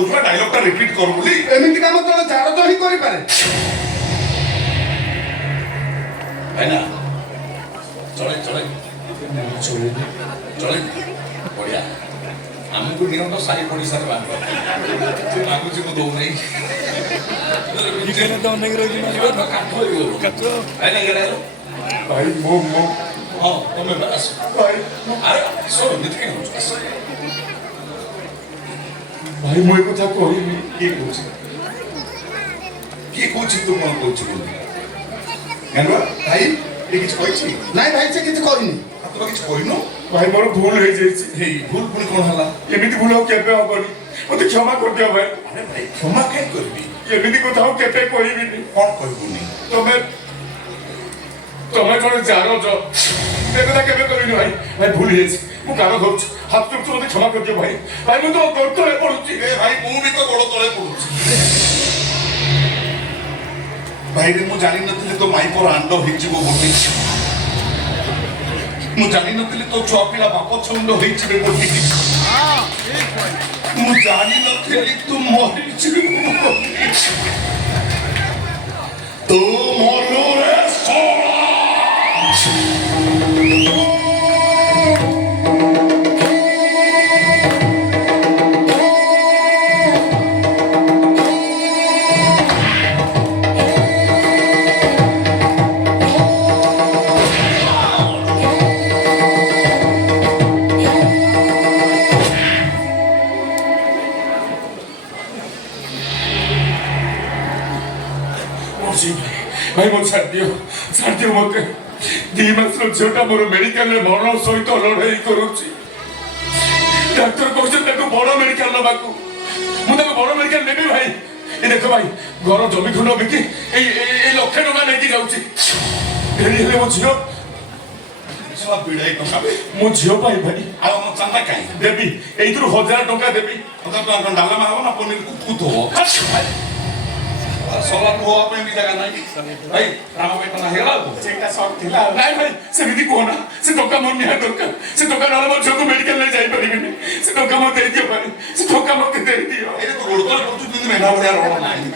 कौन डायलॉग टा रिपीट कर बोली एमती काम तो जार तो ही करि पारे है ना चले चले चले चले बढ़िया हमको नियम तो सारी पड़ोसा रे बांध तू लागू छी को दो नहीं इकने तो नहीं रही ना काट हो कचरो है ना गेला भाई मो हां तुम बस भाई अरे सो नित के भाई मोय कथा कहिनी के कोच तुम मन कोच बोल जानवा भाई ये किछ कहछि नाइ भाई से किछ कहिनी तो किछ कहनो भाई मोर भूल हो जाइछि हे भूल पुणी कोन हला एमिति भूल हो केबे हबनी मते क्षमा कर दिया भाई अरे भाई क्षमा काय करबी एमिति कथा हो केबे कहिबिनी कोन कहबुनी तमे कोन जानो जो ते कथा केबे कहिनी भाई भाई भूल जाइछि मु कानो धरछ हाथ जोड़ मते क्षमा कर दिया भाई भाई मु तो गोड़ तळे पडुछि ए भाई मु भी तो गोड़ तळे पडुछि भाई रे मु जानि नथिले तो माई पर आंडो हिजिबो बोली मु जानि नथिले तो छुआ पिला बाप छंड हिजिबे बोली हां ठीक भाई मु जानि नथिले तू मरि जिबो बोली तू मरलो रे सोला भाई मो छाड़ दियो मते 2 मास रो झोटा मोर मेडिकल रे मरण सहित लड़ाई करूची डॉक्टर कहछन ताको बड़ मेडिकल नबाकू मु ताको बड़ मेडिकल नेबी भाई ए देखो भाई घर जमी खंड बिकी ए लक्ष टका लेके जाउची देरी हेले मो झियो सब बिड़ाई टका बे मो झियो पाई भाई आ मो चंदा काई देबी एइतरु 1000 टका देबी तो डाला मा हो ना पनीर को कुत हो सोला को पे भी जगह नहीं भाई राम पे तो हेला सेटा शॉट थिला नाइ भाई से विधि कोना से टका मन निया दरकार से टका नाला मो झको मेडिकल ले जाई परिबिनी से टका मो दे दियो भाई से टका मो दे दियो ए तो रोड पर पहुंचू दिन में ना बढ़िया रोड नहीं